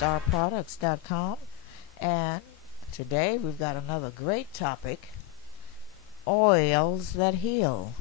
GoldStarProducts.com, and today we've got another great topic: oils that heal.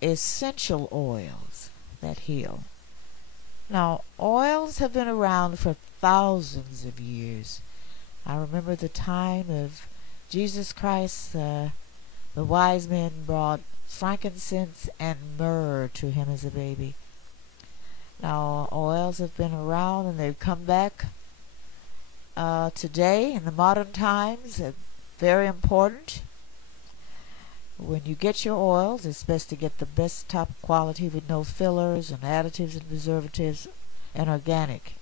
Essential oils that heal. Now, oils have been around for thousands of years. I remember the time of Jesus Christ, the wise men brought frankincense and myrrh to him as a baby. Now, oils have been around and they've come back today in the modern times. Very important. When you get your oils, it's best to get the best top quality with no fillers and additives and preservatives and organic.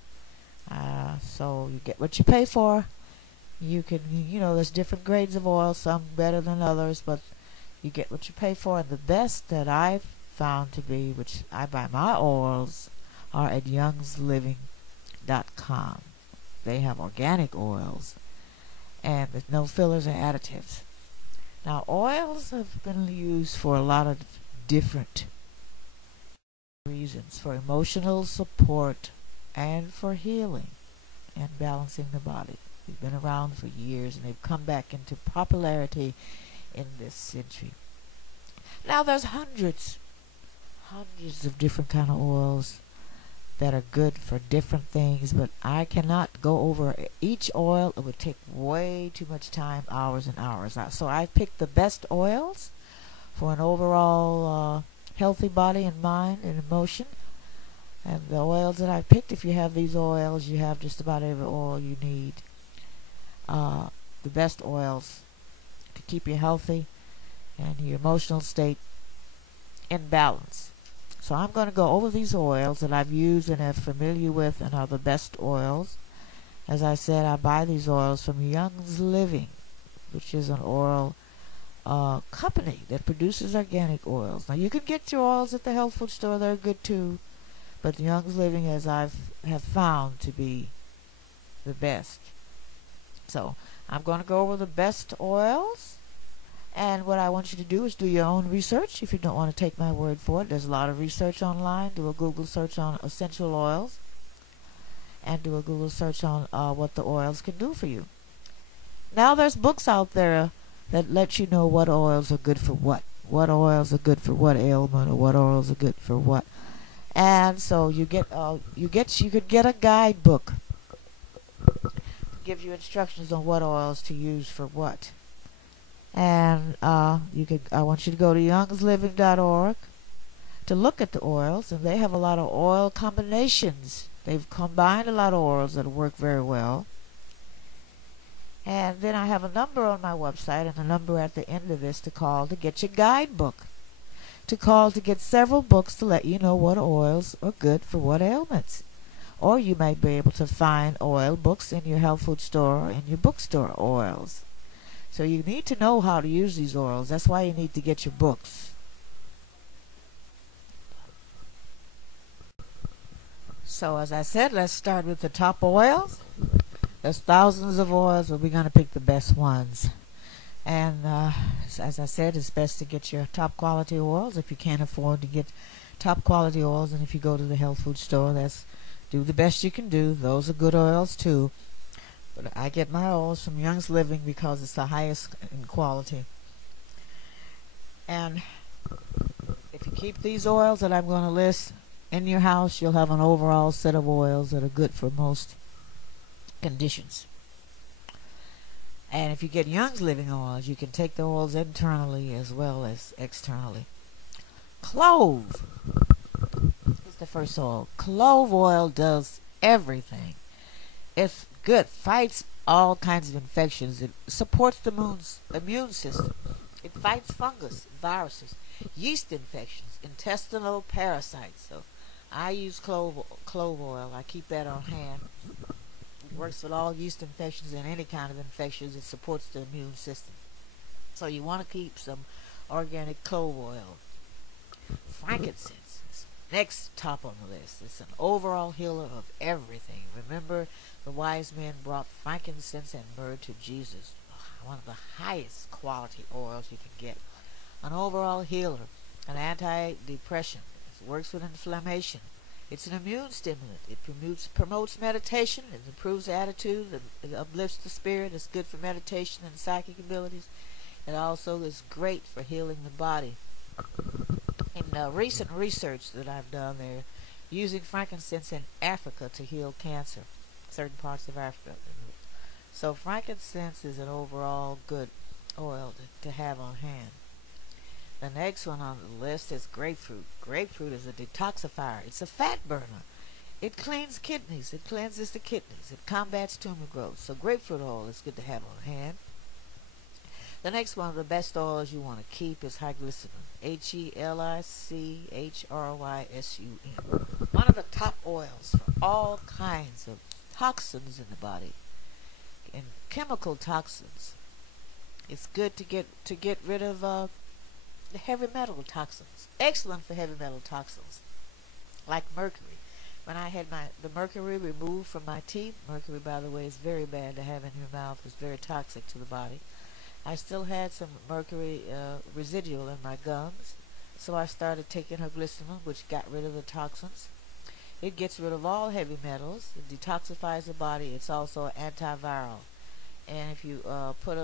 So you get what you pay for. You can, there's different grades of oil, some better than others, but you get what you pay for. And the best that I've found to be, which I buy my oils, are at youngsliving.com. They have organic oils and with no fillers or additives. Now, oils have been used for a lot of different reasons, for emotional support and for healing and balancing the body. They've been around for years and they've come back into popularity in this century. Now, there's hundreds of different kind of oils that are good for different things, but I cannot go over each oil. It would take way too much time, hours and hours. So I picked the best oils for an overall healthy body and mind and emotion. And the oils that I picked, if you have these oils, you have just about every oil you need. The best oils to keep you healthy and your emotional state in balance. So I'm going to go over these oils that I've used and am familiar with and are the best oils. As I said, I buy these oils from Young's Living, which is an oil company that produces organic oils. Now, you can get your oils at the health food store. They're good too. But Young's Living, as I have found to be the best. So I'm going to go over the best oils. And what I want you to do is do your own research. If you don't want to take my word for it, there's a lot of research online. Do a Google search on essential oils and do a Google search on what the oils can do for you. Now there's books out there that let you know what oils are good for what oils are good for what ailment, or what oils are good for what. And so you could get a guidebook to give you instructions on what oils to use for what. And I want you to go to youngsliving.org to look at the oils, and they have a lot of oil combinations. They've combined a lot of oils that work very well. And then I have a number on my website and a number at the end of this to call to get your guidebook. To call to get several books to let you know what oils are good for what ailments. Or you might be able to find oil books in your health food store or in your bookstore oils. So you need to know how to use these oils. That's why you need to get your books. So as I said, let's start with the top oils. There's thousands of oils, but we're going to pick the best ones. And as I said, it's best to get your top quality oils if you can't afford to get top quality oils. And if you go to the health food store, do the best you can do. Those are good oils too. But I get my oils from Young's Living because it's the highest in quality. And if you keep these oils that I'm going to list in your house, you'll have an overall set of oils that are good for most conditions. And if you get Young's Living oils, you can take the oils internally as well as externally. Clove is the first oil. Clove oil does everything. It's good. Fights all kinds of infections. It supports the immune system. It fights fungus, viruses, yeast infections, intestinal parasites. So I use clove oil. I keep that on hand. It works with all yeast infections and any kind of infections. It supports the immune system. So you want to keep some organic clove oil. Frankincense. Next top on the list. It's an overall healer of everything. Remember, the wise men brought frankincense and myrrh to Jesus. One of the highest quality oils you can get. An overall healer, an anti-depressant. It works with inflammation. It's an immune stimulant. It promotes meditation. It improves attitude. It uplifts the spirit. It's good for meditation and psychic abilities. It also is great for healing the body. In recent research that I've done, they're using frankincense in Africa to heal cancer, certain parts of Africa. So frankincense is an overall good oil to have on hand. The next one on the list is grapefruit. Grapefruit is a detoxifier. It's a fat burner. It cleans kidneys. It cleanses the kidneys. It combats tumor growth. So grapefruit oil is good to have on hand. The next one of the best oils you want to keep is higlycerin. Helichrysum. One of the top oils for all kinds of toxins in the body and chemical toxins. It's good to get rid of the heavy metal toxins. Excellent for heavy metal toxins, like mercury. When I had the mercury removed from my teeth, mercury, by the way, is very bad to have in your mouth. It's very toxic to the body. I still had some mercury residual in my gums, so I started taking her glycerin, which got rid of the toxins. It gets rid of all heavy metals. It detoxifies the body. It's also antiviral. And if you put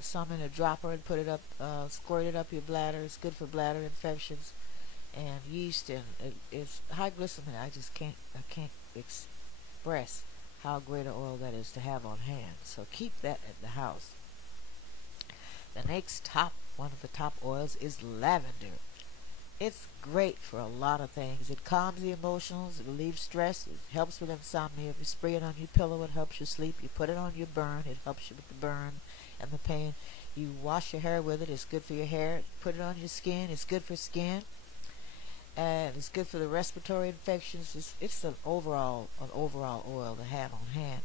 some in a dropper and put it up, squirt it up your bladder, it's good for bladder infections and yeast. And it's high glycerin. I can't express how great an oil that is to have on hand. So keep that at the house. The next one of the top oils is lavender. It's great for a lot of things. It calms the emotions, it relieves stress, it helps with insomnia. If you spray it on your pillow, it helps you sleep. You put it on your burn, it helps you with the burn and the pain. You wash your hair with it, it's good for your hair. Put it on your skin, it's good for skin. And it's good for the respiratory infections. It's an overall oil to have on hand.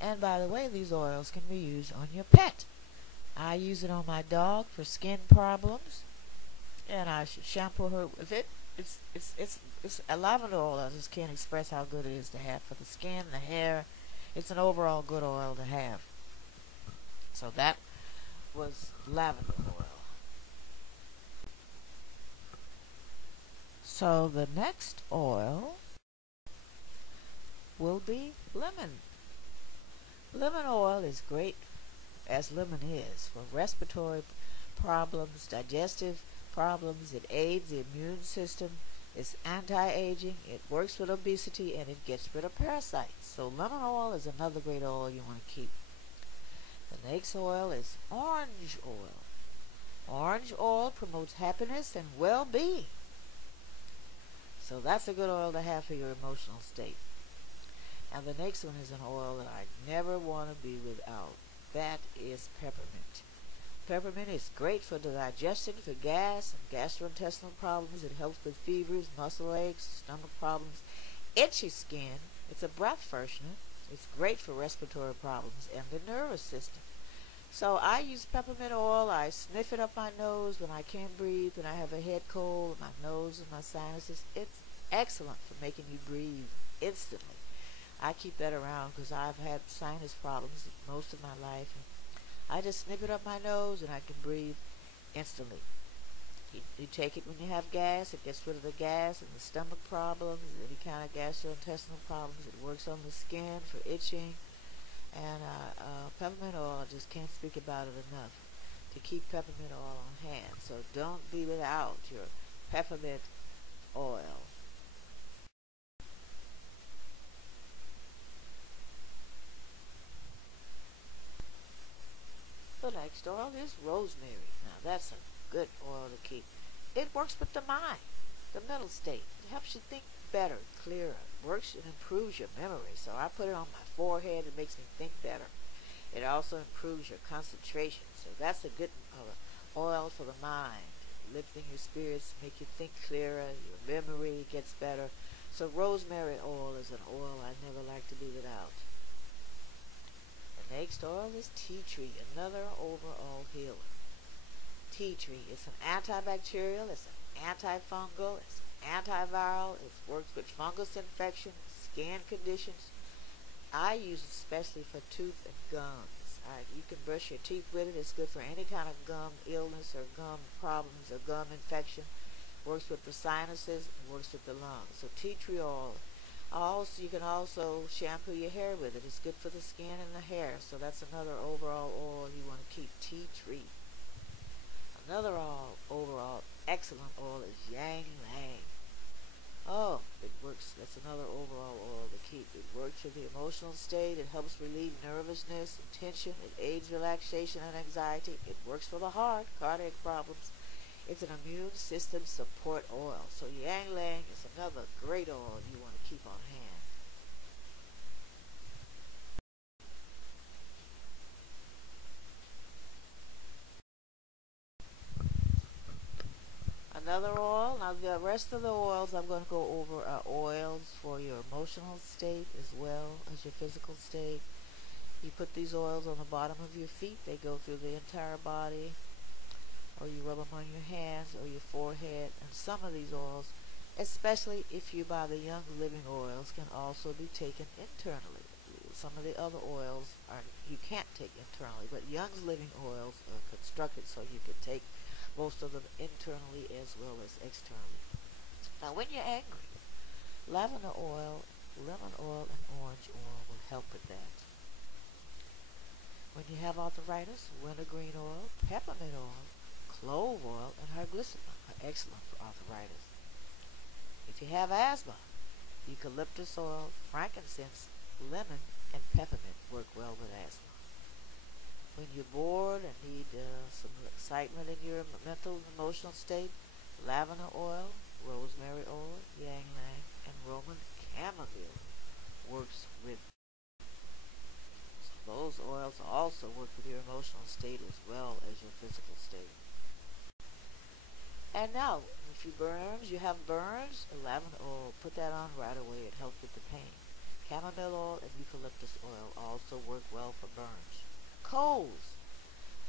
And by the way, these oils can be used on your pet. I use it on my dog for skin problems, and I shampoo her with it. It's a lavender oil. I just can't express how good it is to have for the skin, the hair. It's an overall good oil to have. So that was lavender oil. So the next oil will be lemon. Lemon oil is great, as lemon is, for respiratory problems, digestive problems. It aids the immune system. It's anti-aging. It works with obesity, and it gets rid of parasites. So lemon oil is another great oil you want to keep. The next oil is orange oil. Orange oil promotes happiness and well-being. So that's a good oil to have for your emotional state. And the next one is an oil that I never want to be without. That is peppermint. Peppermint is great for the digestion, for gas and gastrointestinal problems. It helps with fevers, muscle aches, stomach problems, itchy skin. It's a breath freshener. It's great for respiratory problems and the nervous system. So I use peppermint oil. I sniff it up my nose when I can't breathe, when I have a head cold, my nose and my sinuses. It's excellent for making you breathe instantly. I keep that around because I've had sinus problems most of my life. I just snip it up my nose and I can breathe instantly. You take it when you have gas. It gets rid of the gas and the stomach problems, any kind of gastrointestinal problems. It works on the skin for itching. And peppermint oil, I just can't speak about it enough. To keep peppermint oil on hand. So don't be without your peppermint oil. The next oil is rosemary. Now that's a good oil to keep. It works with the mind, the mental state. It helps you think better, clearer. It works and improves your memory. So I put it on my forehead. It makes me think better. It also improves your concentration. So that's a good oil for the mind. Lifting your spirits, make you think clearer. Your memory gets better. So rosemary oil is an oil I never like to be without. The next oil is tea tree, another overall healer. Tea tree is an antibacterial, it's an antifungal, it's an antiviral, it works with fungus infection, skin conditions. I use it especially for tooth and gums. You can brush your teeth with it. It's good for any kind of gum illness or gum problems or gum infection. Works with the sinuses, and works with the lungs. So tea tree oil. Also, you can also shampoo your hair with it. It's good for the skin and the hair. So that's another overall oil you want to keep. Tea tree. Another overall excellent oil is Yang Lang. Oh, it works. That's another overall oil to keep. It works with the emotional state. It helps relieve nervousness and tension. It aids relaxation and anxiety. It works for the heart, cardiac problems. It's an immune system support oil. So Yang Lang is another great oil you want to keep on hand. Another oil. Now the rest of the oils I'm going to go over are oils for your emotional state as well as your physical state. You put these oils on the bottom of your feet. They go through the entire body. Or you rub them on your hands or your forehead. And some of these oils, especially if you buy the Young Living oils, can also be taken internally. Some of the other oils you can't take internally, but Young's Living oils are constructed so you can take most of them internally as well as externally. Now when you're angry, lavender oil, lemon oil, and orange oil will help with that. When you have arthritis, wintergreen oil, peppermint oil, clove oil, and hydroglycerin are excellent for arthritis. If you have asthma, eucalyptus oil, frankincense, lemon, and peppermint work well with asthma. When you're bored and need some excitement in your mental and emotional state, lavender oil, rosemary oil, Yang Lang, and Roman chamomile works with. So those oils also work with your emotional state as well as your physical state. And now, if you have burns, lavender oil, put that on right away. It helps with the pain. Chamomile oil and eucalyptus oil also work well for burns. Colds,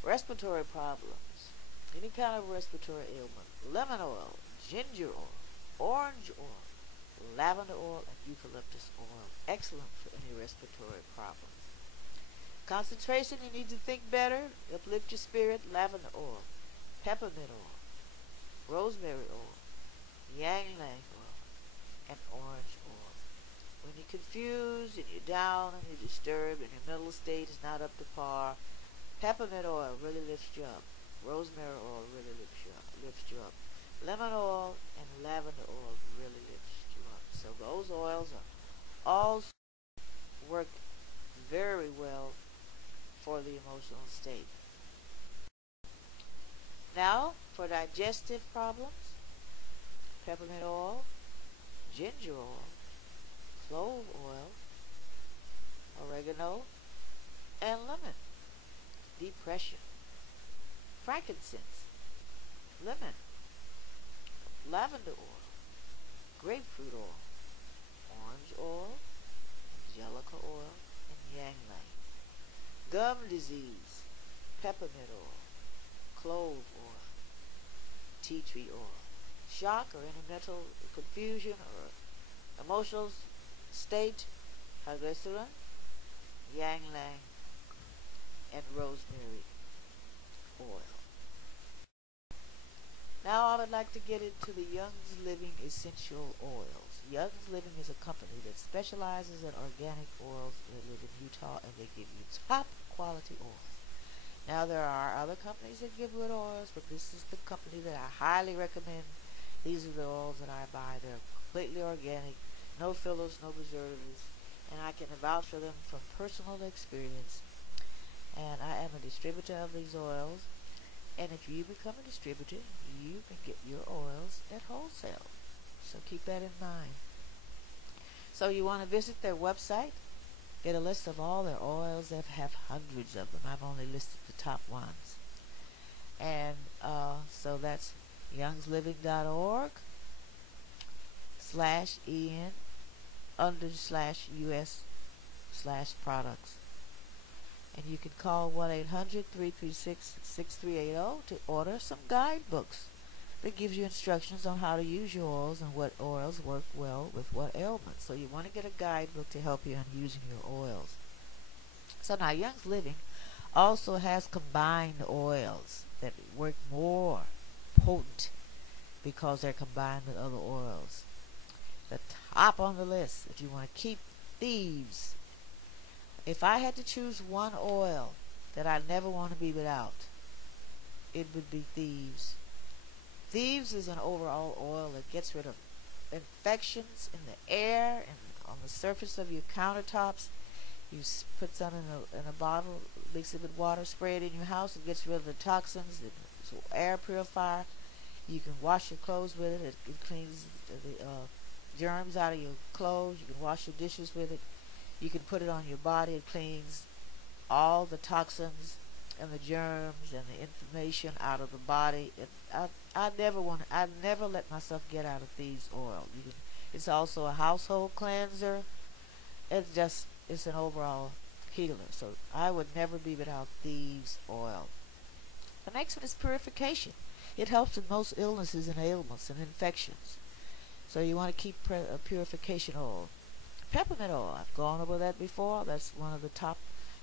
respiratory problems, any kind of respiratory ailment, lemon oil, ginger oil, orange oil, lavender oil, and eucalyptus oil. Excellent for any respiratory problem. Concentration, you need to think better, uplift your spirit, lavender oil, peppermint oil, rosemary oil, Yang Lang oil, and orange oil. When you're confused and you're down and you're disturbed and your mental state is not up to par, peppermint oil really lifts you up. Rosemary oil really lifts you up. Lemon oil and lavender oil really lifts you up. So those oils are all work very well for the emotional state. Now, for digestive problems, peppermint oil, ginger oil, clove oil, oregano, and lemon. Depression, frankincense, lemon, lavender oil, grapefruit oil, orange oil, angelica oil, and Yang Lang. Gum disease, peppermint oil, clove oil, tea tree oil. Shock or any mental confusion or emotional state, hydroglycerin, Yang Lang, and rosemary oil. Now I would like to get into the Young's Living essential oils. Young's Living is a company that specializes in organic oils. They live in Utah and they give you top quality oils. Now there are other companies that give good oils, but this is the company that I highly recommend. These are the oils that I buy. They're completely organic, no fillers, no preservatives, and I can vouch for them from personal experience. And I am a distributor of these oils. And if you become a distributor, you can get your oils at wholesale. So keep that in mind. So you want to visit their website, get a list of all their oils. They have hundreds of them. I've only listed the top ones. And so that's youngsliving.org/en/US/products. And you can call 1-800-336-6380 to order some guidebooks that gives you instructions on how to use your oils and what oils work well with what ailments. So you want to get a guidebook to help you on using your oils. So now Young's Living also has combined oils that work more potent because they're combined with other oils. The top on the list, if you want to keep thieves, if I had to choose one oil that I never want to be without, it would be thieves. Thieves is an overall oil that gets rid of infections in the air and on the surface of your countertops. You put some in a bottle, mix it with water, spray it in your house. It gets rid of the toxins. It's an air purifier. You can wash your clothes with it. It cleans the germs out of your clothes. You can wash your dishes with it. You can put it on your body. It cleans all the toxins and the germs and the inflammation out of the body. I never let myself get out of Thieves oil. It's also a household cleanser. It's an overall healer. So I would never be without Thieves oil. The next one is purification. It helps with most illnesses and ailments and infections. So you want to keep purification oil. Peppermint oil, I've gone over that before. That's one of the top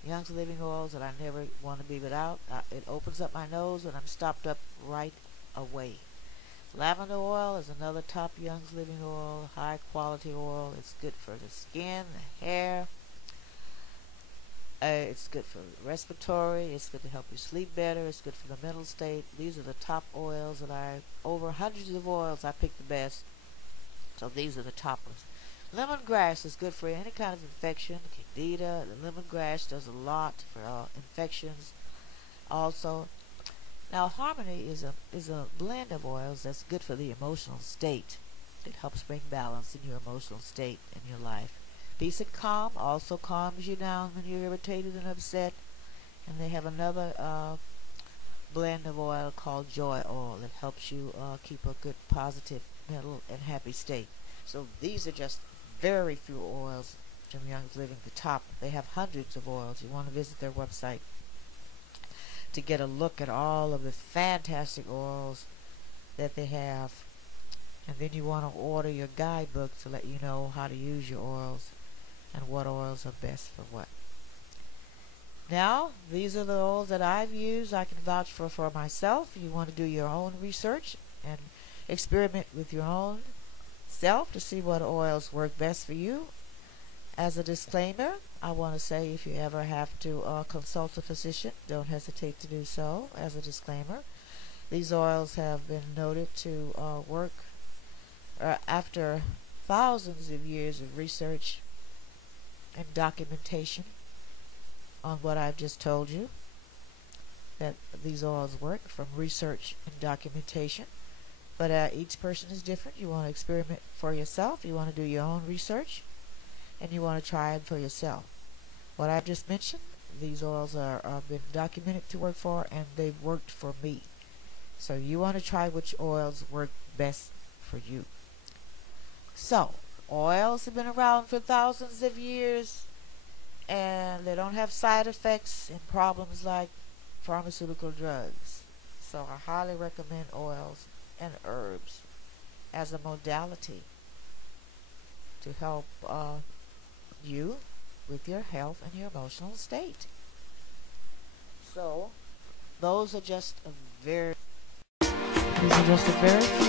Young's Living oils that I never want to be without. It opens up my nose and I'm stopped up right away. Lavender oil is another top Young's Living oil, high quality oil. It's good for the skin, the hair. It's good for respiratory. It's good to help you sleep better. It's good for the mental state. These are the top oils that over hundreds of oils, I picked the best. So these are the top ones. Lemongrass is good for any kind of infection. Candida, the lemongrass does a lot for infections. Also, now Harmony is a blend of oils that's good for the emotional state. It helps bring balance in your emotional state in your life. Peace and Calm also calms you down when you're irritated and upset. And they have another blend of oil called Joy Oil that helps you keep a good, positive, mental, and happy state. So these are just very few oils from Young's Living. The top, they have hundreds of oils. You want to visit their website to get a look at all of the fantastic oils that they have. And then you want to order your guidebook to let you know how to use your oils and what oils are best for what. Now, these are the oils that I've used. I can vouch for myself. You want to do your own research and experiment with your own self to see what oils work best for you. As a disclaimer, I want to say if you ever have to consult a physician, don't hesitate to do so. As a disclaimer, these oils have been noted to work after thousands of years of research and documentation on what I've just told you, that these oils work from research and documentation. But each person is different. You want to experiment for yourself. You want to do your own research. And you want to try it for yourself. What I've just mentioned, these oils are been documented to work for, and they've worked for me. So you want to try which oils work best for you. So, oils have been around for thousands of years, and they don't have side effects and problems like pharmaceutical drugs. So I highly recommend oils and herbs as a modality to help you with your health and your emotional state. So these are just a very few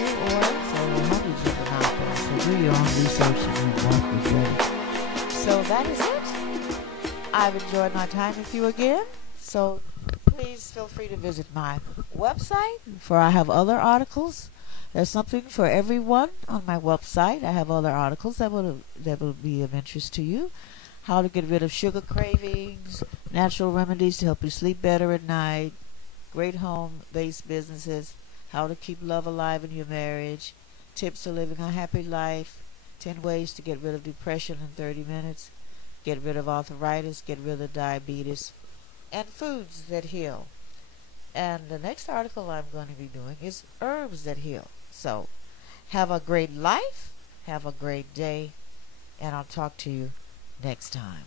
oils, or hundreds of them out there. So do your own research and you won't regret it. So that is it. I've enjoyed my time with you again. So please feel free to visit my website, for I have other articles. There's something for everyone on my website. I have other articles that will be of interest to you. How to get rid of sugar cravings, natural remedies to help you sleep better at night, great home-based businesses, how to keep love alive in your marriage, tips to living a happy life, 10 ways to get rid of depression in 30 minutes, get rid of arthritis, get rid of diabetes, and foods that heal. And the next article I'm going to be doing is herbs that heal. So, have a great life, have a great day, and I'll talk to you next time.